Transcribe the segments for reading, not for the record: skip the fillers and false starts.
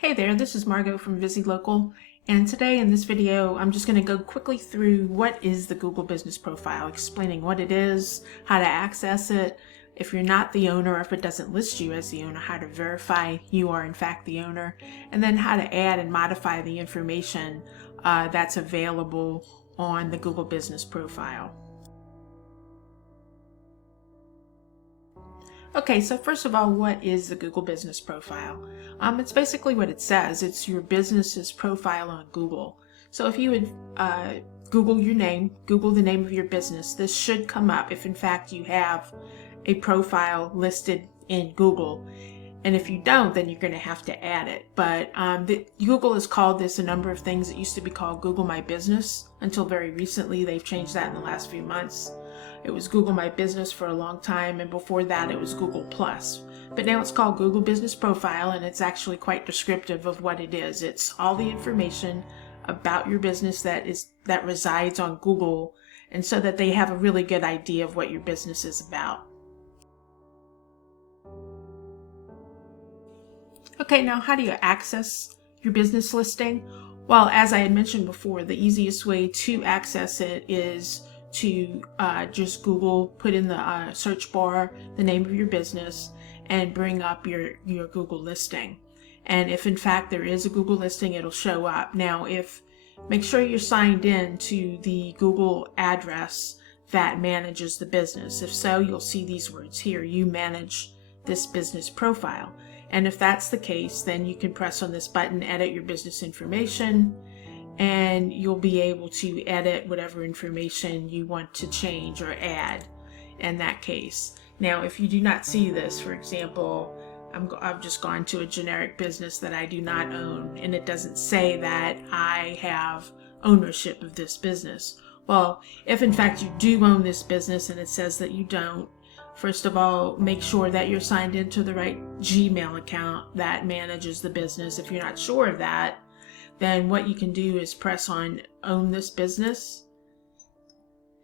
Hey there, this is Margot from Visilocal, and today in this video I'm just going to go quickly through what is the Google Business Profile, explaining what it is, how to access it, if you're not the owner or if it doesn't list you as the owner, how to verify you are in fact the owner, and then how to add and modify the information that's available on the Google Business Profile. Okay, so first of all, what is the Google Business Profile? It's basically what it says. It's your business's profile on Google. So if you would Google your name, Google the name of your business, this should come up if in fact you have a profile listed in Google. And if you don't, then you're going to have to add it. But Google has called this a number of things. It used to be called Google My Business until very recently. They've changed that in the last few months. It was Google My Business for a long time, and before that it was Google Plus. But now it's called Google Business Profile, and it's actually quite descriptive of what it is. It's all the information about your business that resides on Google, and so that they have a really good idea of what your business is about. Okay, now how do you access your business listing? Well, as I had mentioned before, the easiest way to access it is to just Google, put in the search bar the name of your business and bring up your Google listing. And if in fact there is a Google listing, it'll show up. Now, make sure you're signed in to the Google address that manages the business. If so, you'll see these words here: you manage this business profile. And if that's the case, then you can press on this button, edit your business information, and you'll be able to edit whatever information you want to change or add in that case. Now, if you do not see this, for example, I've just gone to a generic business that I do not own, and it doesn't say that I have ownership of this business. Well, if in fact you do own this business and it says that you don't, first of all, make sure that you're signed into the right Gmail account that manages the business. If you're not sure of that, then what you can do is press on Own This Business,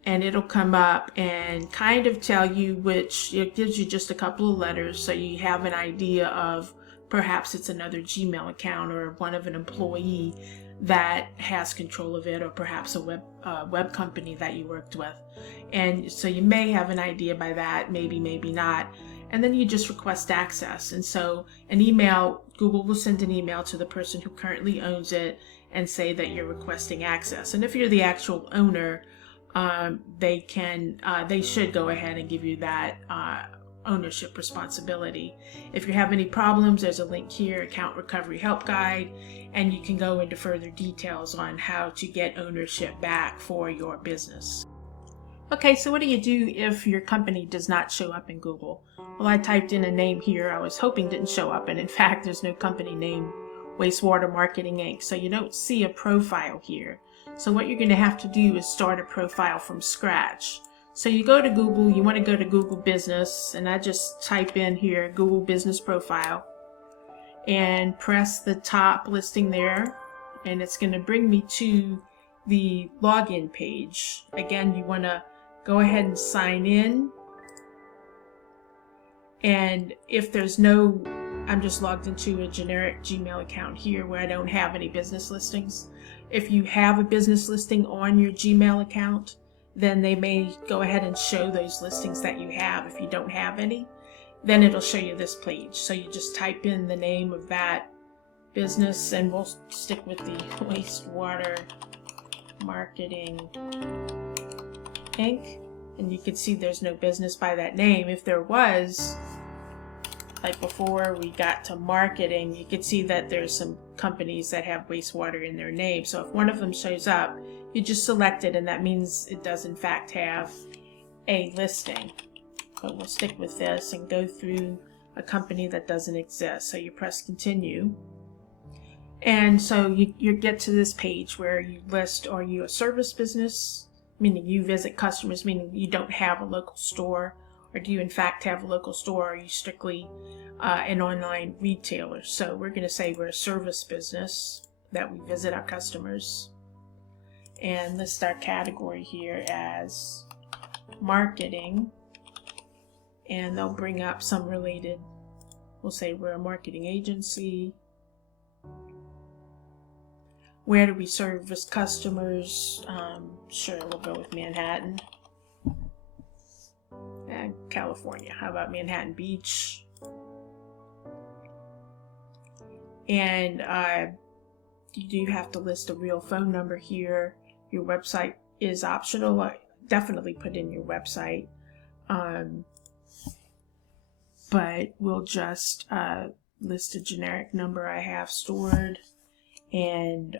and it'll come up and kind of tell you it gives you just a couple of letters so you have an idea of perhaps it's another Gmail account or one of an employee that has control of it, or perhaps a web company that you worked with. And so you may have an idea by that, maybe not. And then you just request access. And so Google will send an email to the person who currently owns it and say that you're requesting access. And if you're the actual owner, they should go ahead and give you that ownership responsibility. If you have any problems, there's a link here, Account Recovery Help Guide, and you can go into further details on how to get ownership back for your business. Okay, so what do you do if your company does not show up in Google? Well, I typed in a name here I was hoping didn't show up, and in fact there's no company name, Wastewater Marketing Inc., so you don't see a profile here. So what you're going to have to do is start a profile from scratch. So you go to Google, you want to go to Google Business, and I just type in here Google Business Profile and press the top listing there, and it's going to bring me to the login page. Again, you want to go ahead and sign in, and if there's I'm just logged into a generic Gmail account here where I don't have any business listings. If you have a business listing on your Gmail account, then they may go ahead and show those listings that you have. If you don't have any, then it'll show you this page. So you just type in the name of that business, and we'll stick with the Wastewater Marketing Inc. And you can see there's no business by that name. If there was, like before we got to marketing, you can see that there's some companies that have wastewater in their name. So if one of them shows up, you just select it, and that means it does in fact have a listing. But we'll stick with this and go through a company that doesn't exist. So you press continue. And so you get to this page where you list, are you a service business, meaning you visit customers, meaning you don't have a local store, or do you in fact have a local store, or are you strictly an online retailer? So we're going to say we're a service business, that we visit our customers, and list our category here as marketing, and they'll bring up some related. We'll say we're a marketing agency, Where do we service customers? Sure, we'll go with Manhattan. And California. How about Manhattan Beach? And you do have to list a real phone number here. Your website is optional. Definitely put in your website. But we'll just list a generic number I have stored. And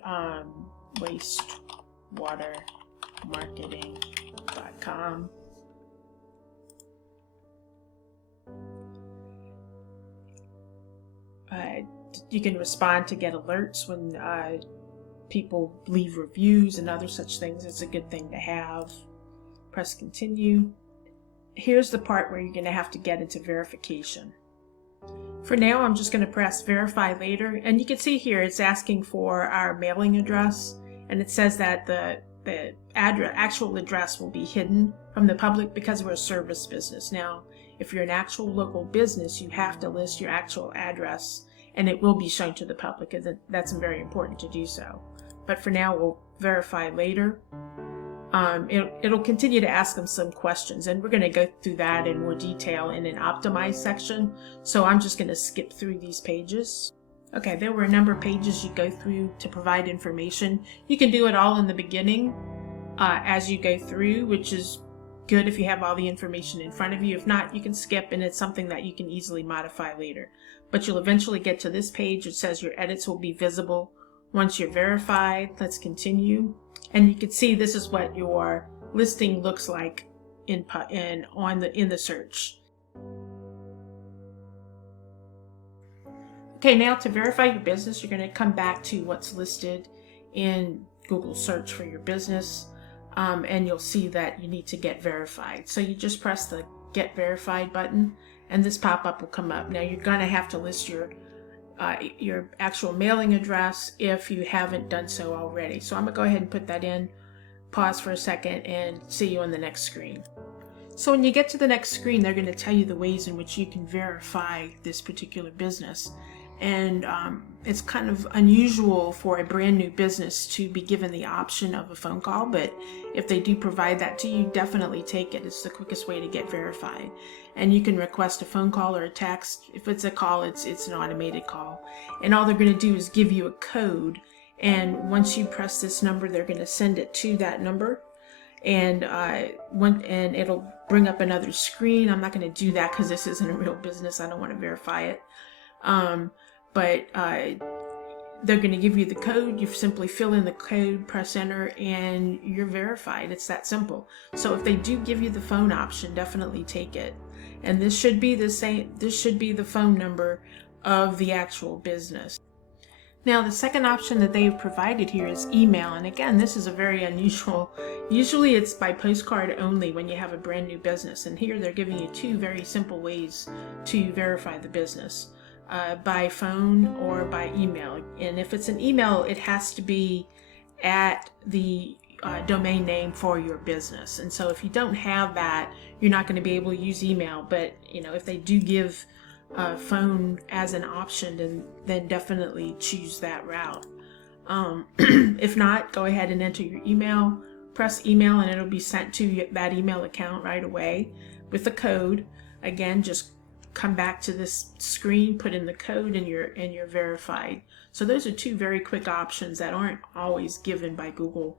wastewatermarketing.com. You can respond to get alerts when people leave reviews and other such things. It's a good thing to have. Press continue. Here's the part where you're going to have to get into verification. For now, I'm just going to press verify later, and you can see here it's asking for our mailing address, and it says that the actual address will be hidden from the public because we're a service business. Now, if you're an actual local business, you have to list your actual address, and it will be shown to the public, and that's very important to do so. But for now, we'll verify later. It'll continue to ask them some questions, and we're going to go through that in more detail in an optimized section. So I'm just going to skip through these pages. Okay, there were a number of pages you go through to provide information. You can do it all in the beginning as you go through, which is good if you have all the information in front of you. If not, you can skip, and it's something that you can easily modify later. But you'll eventually get to this page. It says your edits will be visible once you're verified. Let's continue. And you can see this is what your listing looks like in the search. Okay, now to verify your business, you're going to come back to what's listed in Google search for your business, and you'll see that you need to get verified. So you just press the get verified button, and this pop-up will come up. Now you're going to have to list your actual mailing address if you haven't done so already. So I'm going to go ahead and put that in, pause for a second, and see you on the next screen. So when you get to the next screen, they're going to tell you the ways in which you can verify this particular business. And it's kind of unusual for a brand new business to be given the option of a phone call, but if they do provide that to you, definitely take it. It's the quickest way to get verified. And you can request a phone call or a text. If it's a call, it's an automated call. And all they're going to do is give you a code. And once you press this number, they're going to send it to that number. And it'll bring up another screen. I'm not going to do that because this isn't a real business. I don't want to verify it. But they're going to give you the code. You simply fill in the code, press enter, and you're verified. It's that simple. So if they do give you the phone option, definitely take it. And this should be the same. This should be the phone number of the actual business. Now, the second option that they've provided here is email. And again, this is a very unusual. Usually it's by postcard only when you have a brand new business. And here they're giving you two very simple ways to verify the business. By phone or by email. And if it's an email, it has to be at the domain name for your business. And so if you don't have that, you're not going to be able to use email. But if they do give phone as an option, then definitely choose that route. If not, go ahead and enter your email, press email, and it'll be sent to that email account right away with the code. Again, just come back to this screen, put in the code, and you're verified. So those are two very quick options that aren't always given by Google.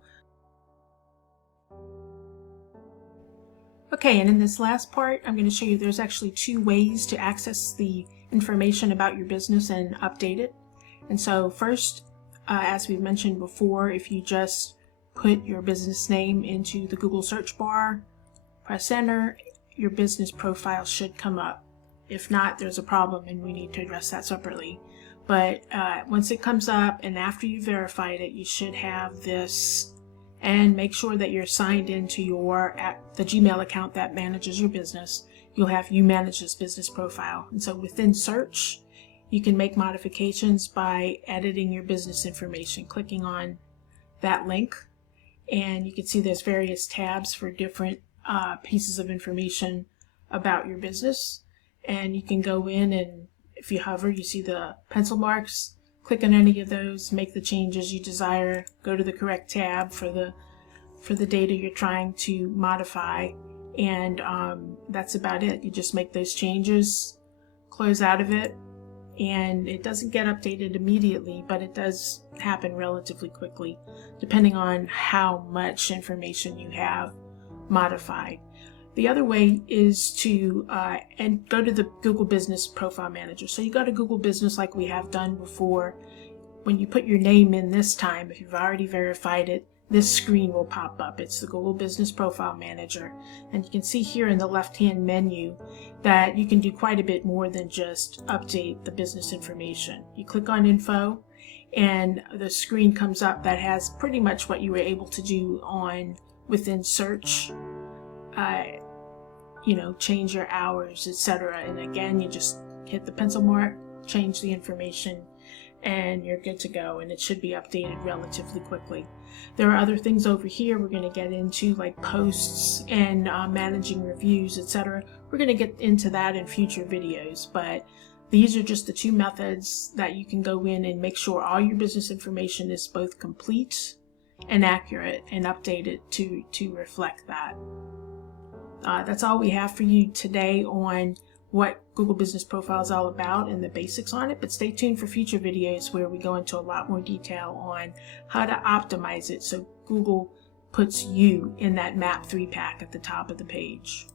Okay, and in this last part, I'm going to show you there's actually two ways to access the information about your business and update it. And so first, as we mentioned before, if you just put your business name into the Google search bar, press enter, your business profile should come up. If not, there's a problem and we need to address that separately. But once it comes up and after you verified it, you should have this. And make sure that you're signed into the Gmail account that manages your business. You'll have you manage this business profile. And so within search, you can make modifications by editing your business information, clicking on that link. And you can see there's various tabs for different pieces of information about your business. And you can go in, and if you hover, you see the pencil marks. click on any of those, make the changes you desire, go to the correct tab for the data you're trying to modify, and that's about it. You just make those changes, close out of it, and it doesn't get updated immediately, but it does happen relatively quickly depending on how much information you have modified. The other way is to and go to the Google Business Profile Manager. So you go to Google Business like we have done before. When you put your name in this time, if you've already verified it, this screen will pop up. It's the Google Business Profile Manager. And you can see here in the left-hand menu that you can do quite a bit more than just update the business information. You click on Info, and the screen comes up that has pretty much what you were able to do within Search. Change your hours, etc. And again, you just hit the pencil mark, change the information, and you're good to go, and it should be updated relatively quickly. There are other things over here we're going to get into, like posts and managing reviews, etc. We're going to get into that in future videos, but these are just the two methods that you can go in and make sure all your business information is both complete and accurate and updated to reflect that. That's all we have for you today on what Google Business Profile is all about and the basics on it, but stay tuned for future videos where we go into a lot more detail on how to optimize it so Google puts you in that map 3-pack at the top of the page.